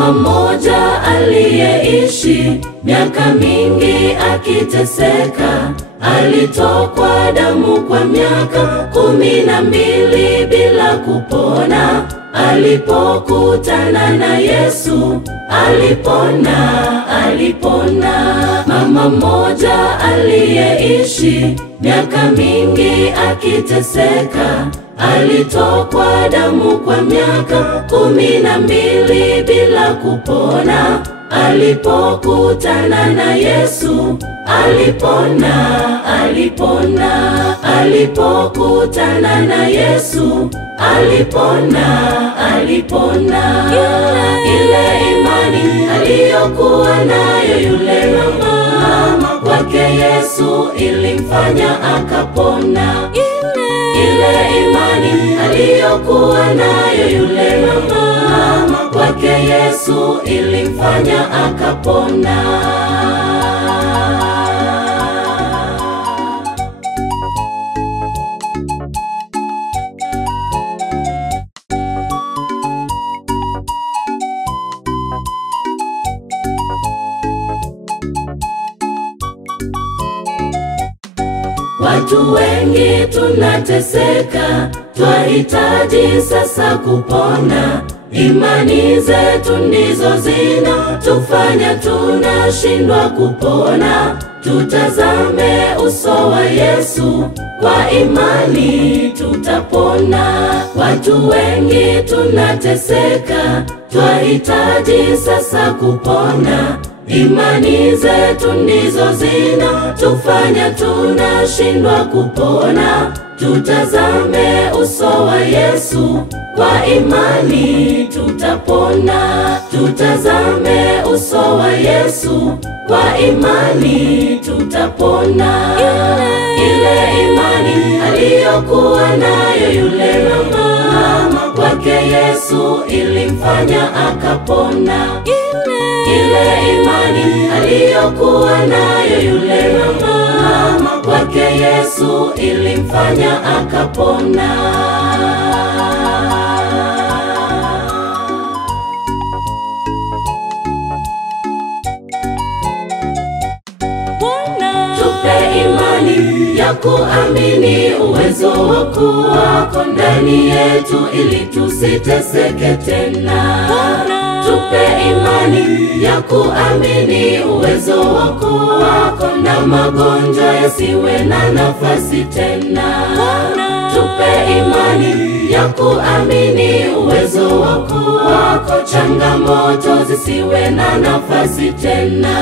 Mama mmoja aliyeishi miaka mingi akiteseka, alitokwa damu kwa miaka 12 bila kupona. Alipokutana na Yesu, alipona. Mama mmoja aliyeishi miaka mingi akiteseka, alitokwa damu kwa miaka 12 bila kupona. Alipokutana na Yesu, alipona. Alipokutana na Yesu, alipona. Ile imani aliyokuwa nayo yule mama, kwake Yesu ilimfanya akapona. Ile imani aliyokuwa nayo yule mama, kwake Yesu ilimfanya akapona. Watu wengi tunateseka, twahitaji sasa kupona. Imani zetu ndizo zinatufanya tunashindwa kupona. Tutazame uso wa Yesu, kwa imani tutapona. Watu wengi tunateseka, twahitaji sasa kupona. Imani zetu ndizo zinatufanya tunashindwa kupona. Tutazame uso wa Yesu, kwa imani tutapona. Tutazame uso wa Yesu, kwa imani tutapona. Ile imani aliyokuwa nayo yule mama, kwake Yesu ilimfanya akapona. Ile imani aliyokuwa nayo yule mama, kwake Yesu ilimfanya akapona. Tupe imani ya kuamini uwezo wako ndani yetu, ili tusiteseke tena. Tupe imani ya kuamini uwezo wako, na magonjwa yasiwe na nafasi tena. Tupe imani ya kuamini uwezo wako, changamoto zisiwe na nafasi tena.